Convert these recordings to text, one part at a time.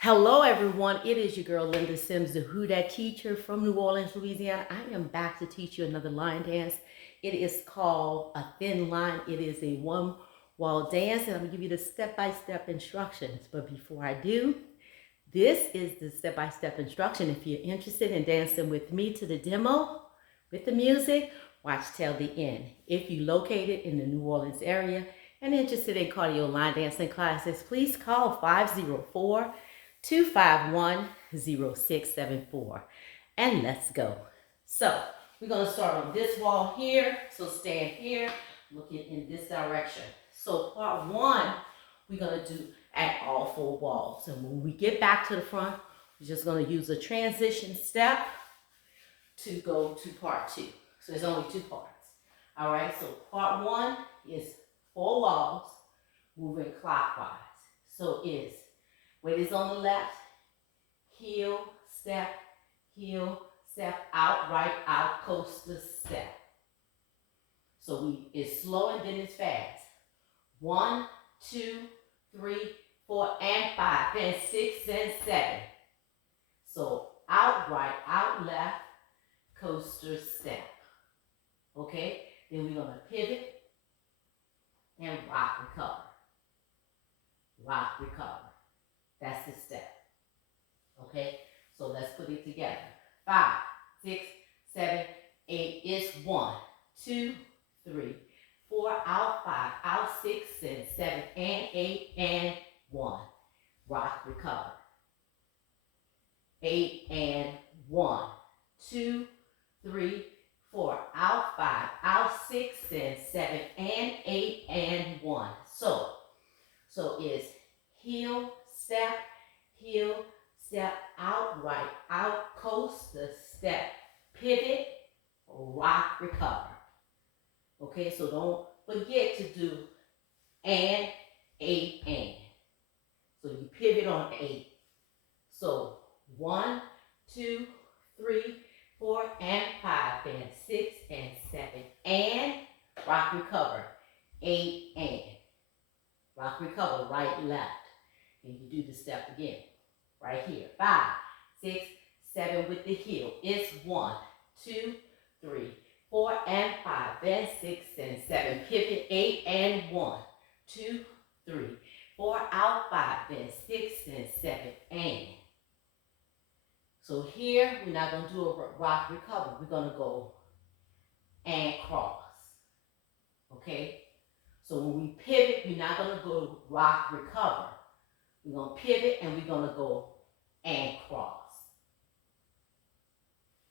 Hello, everyone. It is your girl, Linda Sims, the Who Dat teacher from New Orleans, Louisiana. I am back to teach you another line dance. It is called a thin line. It is a one wall dance, and I'm going to give you the step-by-step instructions. But before I do, this is the step-by-step instruction. If you're interested in dancing with me to the demo with the music, watch till the end. If you're located in the New Orleans area and interested in cardio line dancing classes, please call 504-251-0674. And let's go. So we're going to start on this wall here. So stand here, looking in this direction. So part one, we're going to do at all four walls. And when we get back to the front, we're just going to use a transition step to go to part two. So there's only two parts. All right, so part one is four walls moving clockwise. So it's weight is on the left, heel, step, out, right, out, coaster, step. So it's slow and then it's fast. 1, 2, 3, 4, and 5, then 6 and 7. So out, right, out, left, coaster, step. Okay, then we're going to pivot and rock, recover. Rock, recover. That's the step. Okay, so let's put it together. 5, 6, 7, 8 is 1, 2, 3, 4, out, 5, out, 6, and 7, and 8, and 1. Rock, recover. 8 and 1, 2, 3, 4, out, 5, out, 6, and 7, and 8, and 1. So it's heel, step, out, right, out, coaster, step, pivot, rock, recover. Okay, so don't forget to do and, 8, and. So you pivot on 8. So 1, 2, 3, 4, and 5, and 6, and 7, and rock, recover. 8, and. Rock, recover, right, left. And you do the step again. Right here. 5, 6, 7 with the heel. It's 1, 2, 3, 4, and 5, then 6, and 7. Pivot 8 and 1, 2, 3, 4, out 5, then 6, and 7, and. So here we're not going to do a rock recover. We're going to go and cross. Okay? So when we pivot, we're not going to go rock recover. We're going to pivot and we're going to go and cross.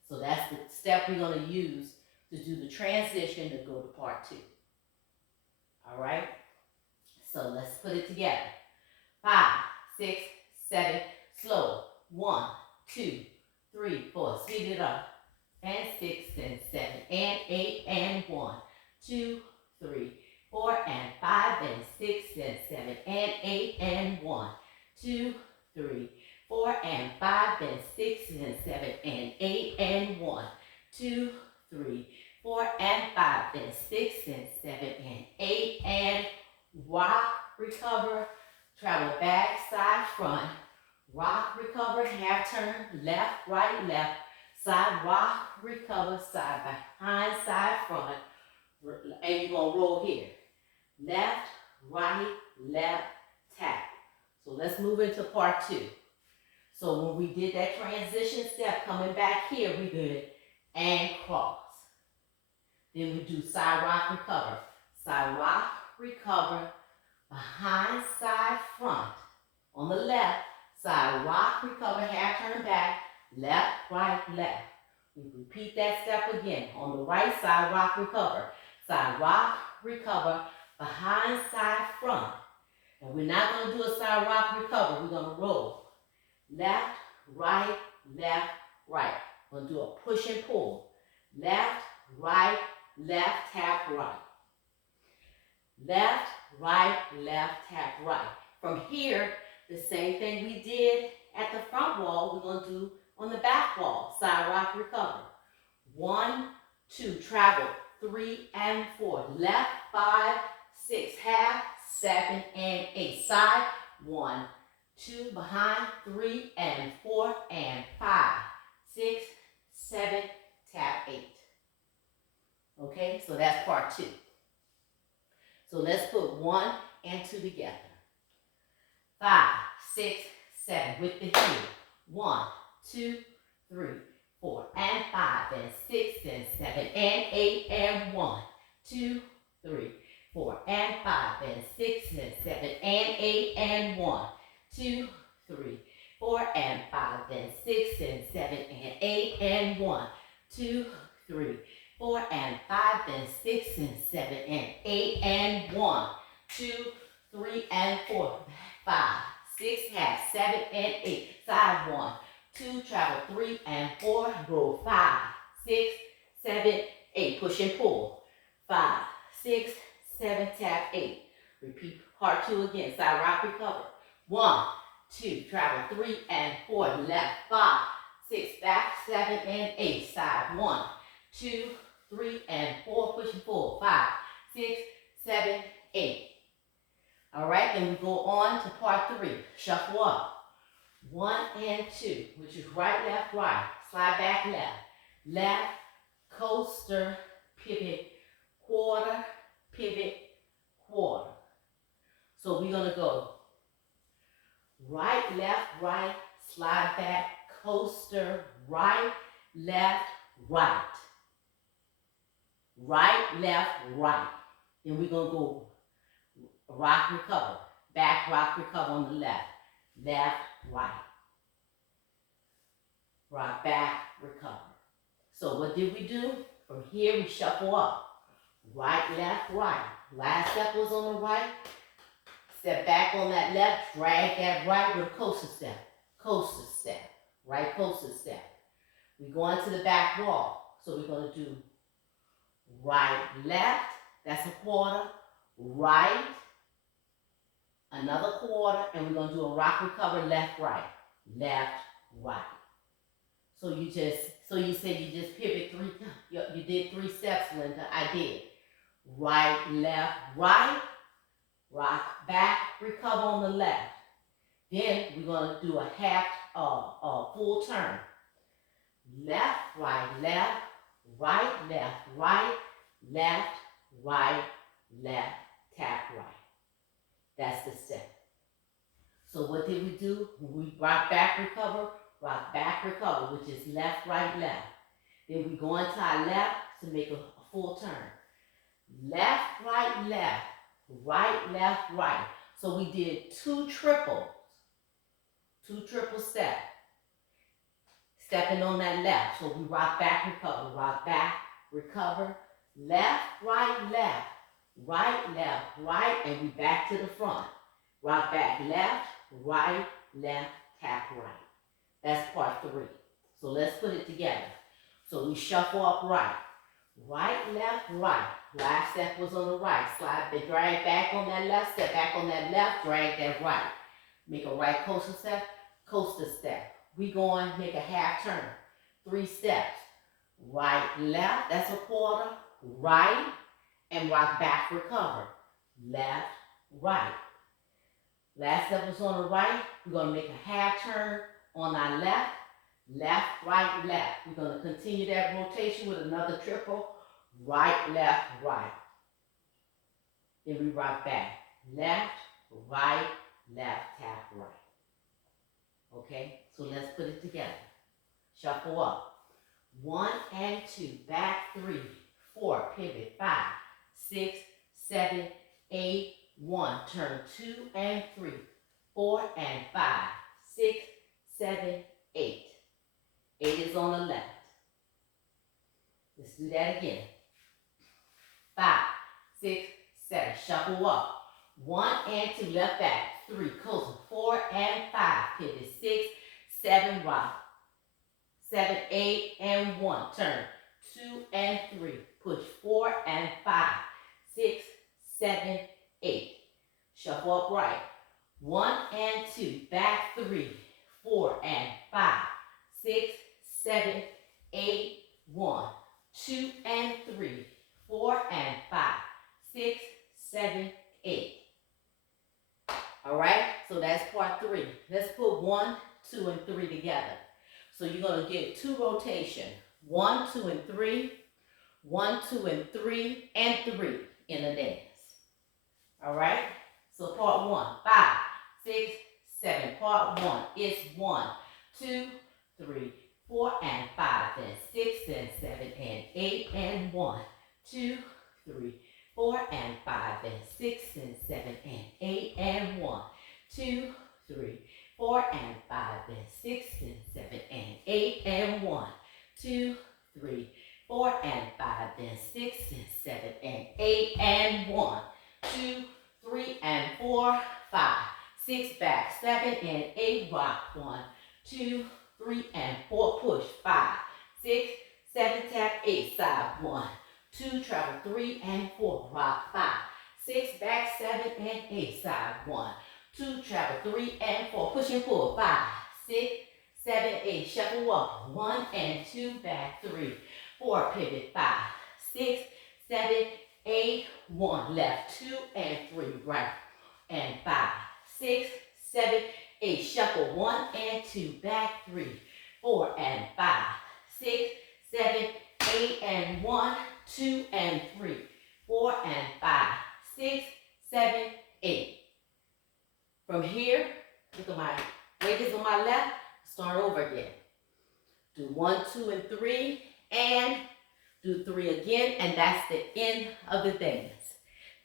So that's the step we're going to use to do the transition to go to part 2. All right? So let's put it together. 5, 6, 7, slow. 1, 2, 3, 4, speed it up. And 6 and 7 and 8 and 1, 2, 3, 4 and 5 and 6 and 7 and 8 and 1, 2, 3, 4 and 5 and 6 and 7 and 8 and 1, 2, 3, 4 and 5 and 6 and 7 and 8 and rock, recover, travel back, side, front, rock, recover, half turn, left, right, left, side, rock, recover, side, behind, side, front, and you're going to roll here. Left, right, left, tap. So let's move into part 2. So when we did that transition step, coming back here, we did and cross. Then we do side rock, recover. Side rock, recover, behind, side, front. On the left, side rock, recover, half turn back, left, right, left. We repeat that step again. On the right side, rock, recover. Side rock, recover, behind, side, front. And we're not going to do a side rock recover. We're going to roll. Left, right, right. We're going to do a push and pull. Left, tap, right. Left, tap, right. From here, the same thing we did at the front wall, we're going to do on the back wall. Side rock, recover. 1, 2, travel. 3 and 4. Left, 5, 6, half, 7, and 8. Side, 1, 2 behind, 3 and 4 and 5, 6, 7, tap 8. Okay, so that's part 2. So let's put 1 and 2 together. 5, 6, 7 with the heel. 1, 2, 3, 4 and 5 and 6 and 7 and 8 and 1, 2, 3, 4 and 5 and 6 and 7 and 8 and 1, 2, 3, 4 and 5 and 6 and 7 and 8 and 1, 2, 3, 4 and 5 and 6 and 7 and 8 and 1, 2, 3 and 4, 5, 6, half, 7 and 8, side 1, 2, travel 3 and 4, go 5, 6, 7, 8, push and pull, 5, 6, 7, tap 8. Repeat part 2 again, side rock recover. 1, 2, travel 3 and 4, left 5, 6, back 7 and 8, side 1, 2, 3 and 4, push and pull, 5, 6, 7, 8. All right, then we go on to part 3, shuffle up. 1 and 2, which is right, left, slide back left, coaster, pivot, quarter, pivot, quarter. So we're going to go right, left, slide back, coaster, right, left, right. Right, left, right. Then we're going to go rock, recover, back, rock, recover on the left, right. Rock, back, recover. So what did we do? From here we shuffle up. Right, left, right. Last step was on the right. Step back on that left, drag that right with a coaster step. Coaster step. Right coaster step. We go into the back wall. So we're going to do right, left. That's a quarter. Right. Another quarter. And we're going to do a rock, recover, left, right. Left, right. So you said you just pivot 3 times. You did 3 steps, Linda. I did. Right, left, right. Rock, back, recover on the left. Then we're going to do a half, full turn. Left, right, right, left, right, tap right. That's the step. So what did we do? We rock, back, recover, which is left, right. Then we go into our left to make a full turn. Left, right, right. So we did 2 triples. 2 triple steps. Stepping on that left. So we rock, back, recover, left, right, right, and we back to the front. Rock back, left, tap right. That's part 3. So let's put it together. So we shuffle up right. Right, right. Last step was on the right. Slide, drag back on that left, step back on that left, drag that right. Make a right coaster step. We go on, make a half turn. 3 steps. Right, left, that's a quarter. Right, and rock back, recover. Left, right. Last step was on the right. We're going to make a half turn on our left, right. We're going to continue that rotation with another triple. Right, right. Then we rock back. Left, tap right. Okay, so let's put it together. Shuffle up. 1 and 2, back 3, 4, pivot, 5, 6, 7, 8, 1, turn 2 and 3, 4 and 5, 6, 7, 8. 8 is on the left. Let's do that again. 5, 6, 7, shuffle up. 1 and 2, left back, 3, coaster, 4 and 5, pivot, 6, 7, rock, 7, 8, and 1, turn, 2 and 3, push, 4 and 5, 6, 7, 8, shuffle up right, 1 and 2, back 3, 4 and 5, 6, 7, 8, 1, 2 and 3, 4 and 5, 6, 7, 8. All right, So that's part 3. Let's put 1, 2, and 3 together. So you're going to get 2 rotation. 1, 2, and 3. 1, 2, and 3, and 3 in a dance. All right? So part 1, 5, 6, 7. Part 1 is 1, 2, 3, 4, and 5, and 6, and 7, and 8, and 1, 2, 3, 4, and 5, and 6, and 7, and 8, and 1, 2, 3, 4, and 5, and 6, and 7, and 8, and 1, 2, 3, 4, and 5, and 6, and 7, and 8, and 1, 2, 3, and 4, 5, 6, back, 7, and 8, rock, 1, 2, 3, and 4, push, 5, 6, 7, tap, 8, side, 1, 2, travel, 3, and 4, rock, 5, 6, back, 7, and 8, side, 1, 2, travel, 3, and 4, push and pull, 5, 6, 7, 8, shuffle, walk, 1, and 2, back, 3, 4, pivot, 5, 6, 7, 8, 1, left, 2, and 3, right, and 5, 6, 7, 8, shuffle, 1, and 2, back, 3, 4, and 5, 6, 7, 8, and 1, 2, and 3, 4, and 5, 6, 7, 8. From here, look at my weight is on my left, start over again. Do 1, 2, and 3, and do 3 again, and that's the end of the dance.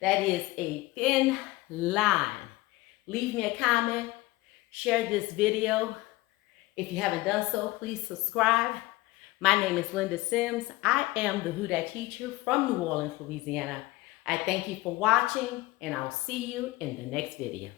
That is a thin line. Leave me a comment, share this video. If you haven't done so, please subscribe. My name is Linda Sims. I am the Who Dat teacher from New Orleans, Louisiana. I thank you for watching, and I'll see you in the next video.